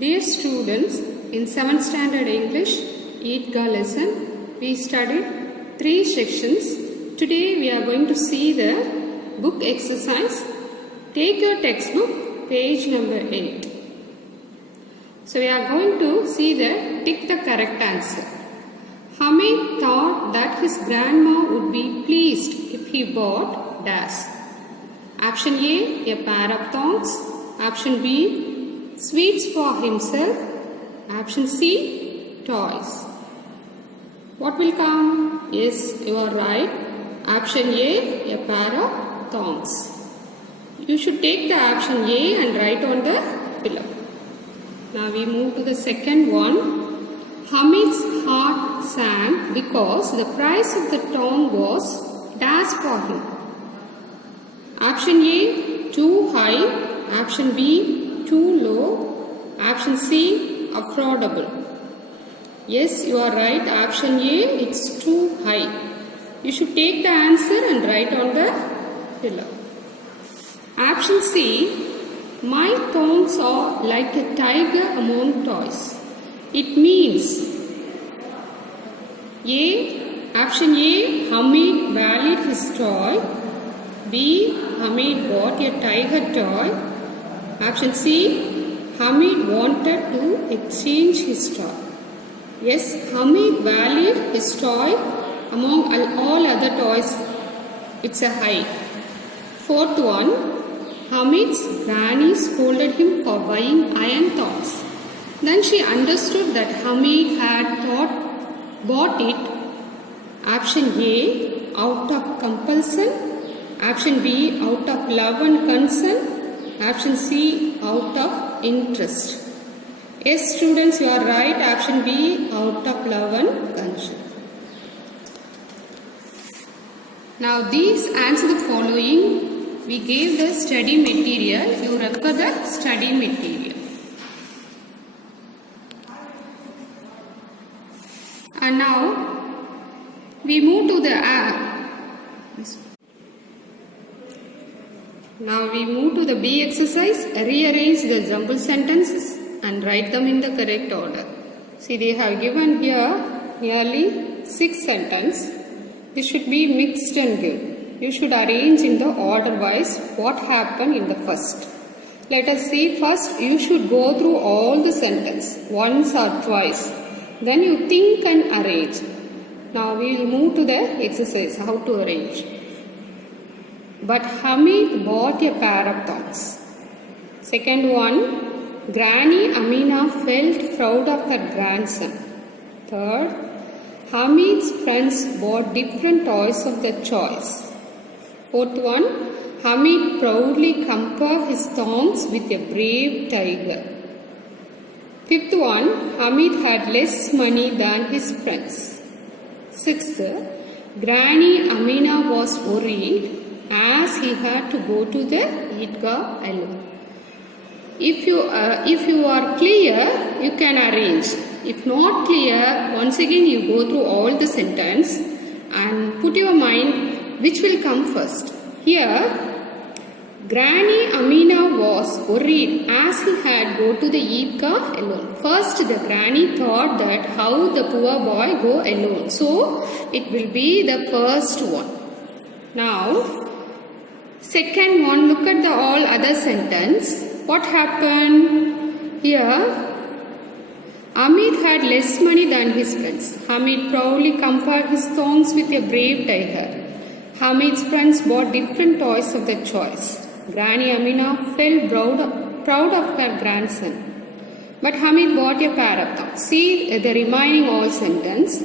Dear students, in 7th standard English EATGA lesson, we studied 3 sections. Today we are going to see the book exercise. Take your textbook, page number 8. So we are going to see the tick the correct answer. Hamid thought that his grandma would be pleased if he bought dash. Option A, a pair of thongs. Option B, sweets for himself. Option C, toys. What will come? Yes, you are right. Option A, a pair of thongs. You should take the option A and write on the pillow. Now we move to the second one. Hamid's heart sank because the price of the thong was dash for him. Option A, too high. Option B, too low. Option C, affordable. Yes, you are right. Option A, it's too high. You should take the answer and write on the pillow. Option C, my thongs are like a tiger among toys. It means Option A, Hamid valued his toy. B, Hamid bought a tiger toy. Option C, Hamid wanted to exchange his toy. Yes, Hamid valued his toy among all other toys. It's a high. Fourth one, Hamid's granny scolded him for buying iron thongs. Then she understood that Hamid had bought it. Option A, out of compulsion. Option B, out of love and concern. Option C, out of interest. Yes, students, you are right. Option B, out of love and concern. Now, these answer the following. We gave the study material. You refer the study material. And now, we move to the B exercise. Rearrange the jumbled sentences and write them in the correct order. See, they have given here nearly 6 sentences. This should be mixed and give. You should arrange in the order wise what happened in the first. Let us see. First, you should go through all the sentence once or twice. Then you think and arrange. Now we will move to the exercise, how to arrange. But Hamid bought a pair of thongs. Second one, Granny Amina felt proud of her grandson. Third, Hamid's friends bought different toys of their choice. Fourth one, Hamid proudly compared his thongs with a brave tiger. Fifth one, Hamid had less money than his friends. Sixth, Granny Amina was worried as he had to go to the EATGA alone. If you are clear, you can arrange. If not clear, once again you go through all the sentence and put your mind which will come first. Here, Granny Amina was worried as he had go to the EATGA alone. First, the granny thought that how the poor boy go alone. So, it will be the first one. Now, second one, look at the all other sentence. What happened? Here, Hamid had less money than his friends. Hamid proudly compared his thongs with a brave tiger. Hamid's friends bought different toys of their choice. Granny Amina felt proud of her grandson. But Hamid bought a pair of thongs. See the remaining all sentence.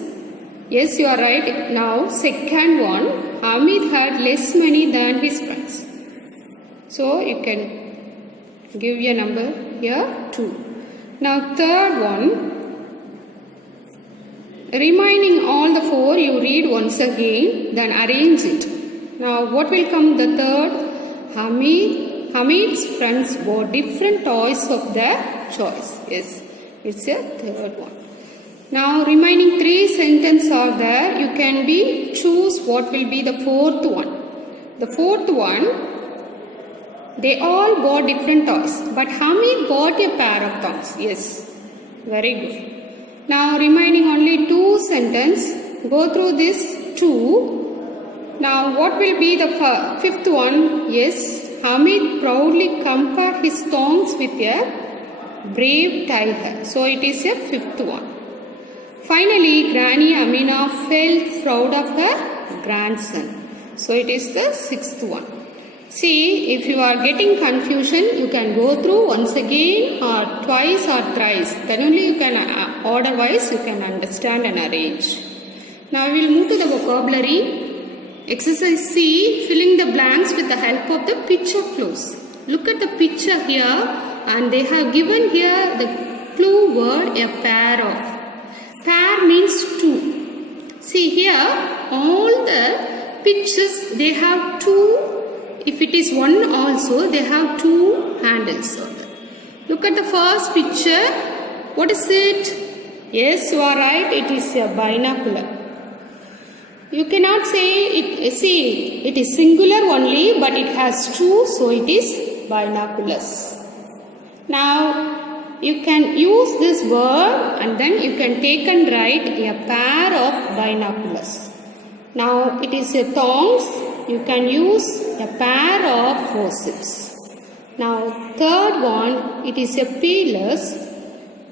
Yes, you are right. Now, second one, Hamid had less money than his friends. So, you can give a number here 2. Now, third one, remaining all the 4, you read once again, then arrange it. Now, what will come the third? Hamid's friends bought different toys of their choice. Yes, it's a third one. Now, remaining 3 sentences are there. You can choose what will be the fourth one. The fourth one, They all bought different toys. But Hamid bought a pair of thongs. Yes. Very good. Now remaining only 2 sentences. Go through this 2. Now what will be the 5th one? Yes. Hamid proudly compared his thongs with a brave tiger. So it is a 5th one. Finally, Granny Amina felt proud of her grandson. So it is the 6th one. See, if you are getting confusion, you can go through once again or twice or thrice. Then only you can order wise you can understand and arrange. Now we will move to the vocabulary. Exercise C, filling the blanks with the help of the picture clues. Look at the picture here and they have given here the clue word a pair of. Pair means two. See here all the pictures they have two. If it is one also, they have 2 handles. Look at the first picture. What is it? Yes, you are right. It is a binocular. You cannot say it. See, it is singular only, but it has 2, so it is binoculars. Now, you can use this word and then you can take and write a pair of binoculars. Now, it is a thongs. You can use a pair of forceps. Now, third one, it is a peelers,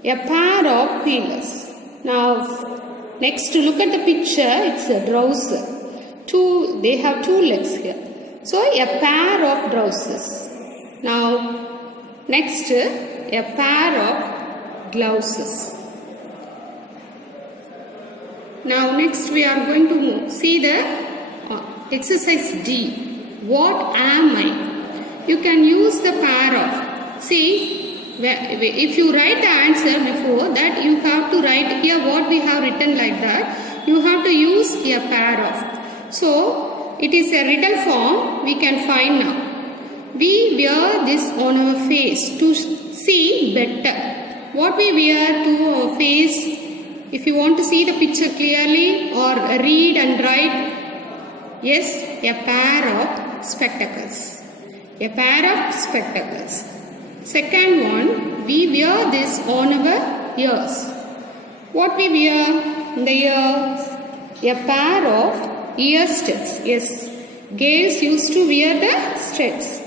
a pair of peelers. Now, next look at the picture, it's a trouser. They have 2 legs here. So, a pair of trousers. Now, next, a pair of blouses. Now, next we are going to see the exercise D. What am I? You can use the pair of. See, if you write the answer before that, you have to write here what we have written like that. You have to use a pair of. So, it is a riddle form we can find now. We wear this on our face to see better. What we wear to our face, if you want to see the picture clearly or read and write, yes, a pair of spectacles. A pair of spectacles. Second one, we wear this on our ears. What we wear in the ears? A pair of ear studs. Yes, girls used to wear the studs.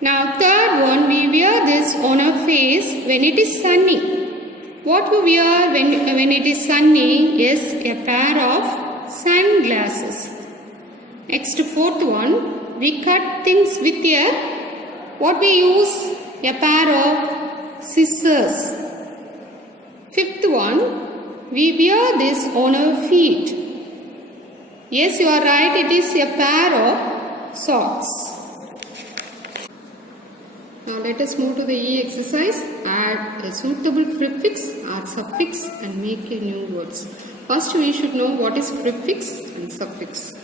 Now third one, we wear this on our face when it is sunny. What we wear when it is sunny? Yes, a pair of sunglasses. Next, fourth one, we cut things with what we use? A pair of scissors. Fifth one, we wear this on our feet. Yes, you are right, it is a pair of socks. Now let us move to the E exercise. Add a suitable prefix or suffix and make a new words. First we should know what is prefix and suffix.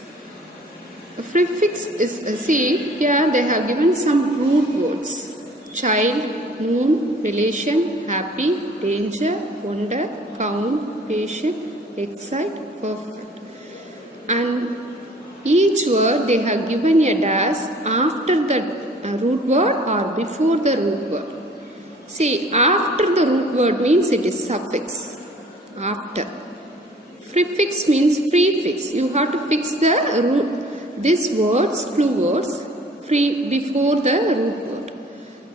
The prefix is, see, here they have given some root words. Child, noon, relation, happy, danger, wonder, count, patient, excite, perfect. And each word they have given a dash after the root word or before the root word. See, after the root word means it is suffix. After. Prefix means prefix. You have to fix the root. These words, clue words, before the root word.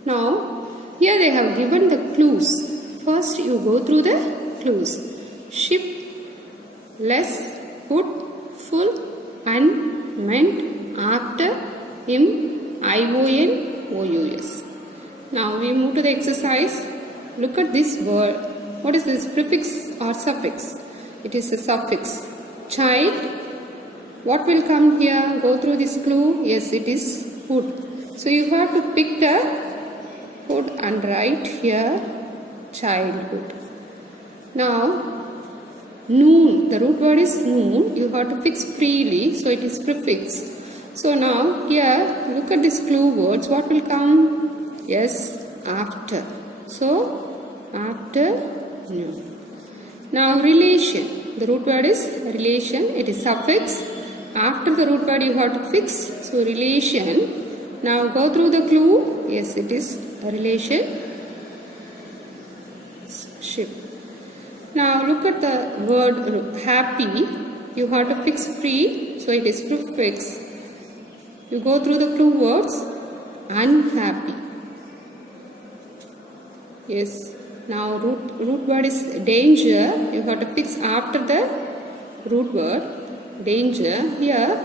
Now, here they have given the clues. First, you go through the clues. Ship, less, put, full, and, meant, after, him, ION, OUS. Now, we move to the exercise. Look at this word. What is this? Prefix or suffix? It is a suffix. Child. What will come here? Go through this clue. Yes, it is hood. So you have to pick the hood and write here childhood. Now, noon. The root word is noon. You have to fix freely. So it is prefix. So now here, look at these clue words. What will come? Yes, after. So, after noon. Now, relation. The root word is relation. It is suffix. After the root word you have to fix. So relation. Now go through the clue. Yes, it is a relationship. Now look at the word happy. You have to fix free, so it is prefix. You go through the clue words. Unhappy. Yes. Now root word is danger. You have to fix after the root word. Danger. Here,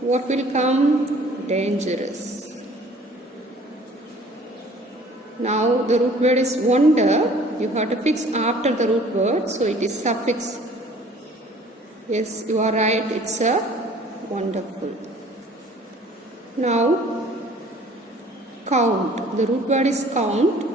what will come? Dangerous. Now the root word is wonder. You have to fix after the root word, so it is suffix. Yes, you are right. It's a wonderful. Now count. The root word is count.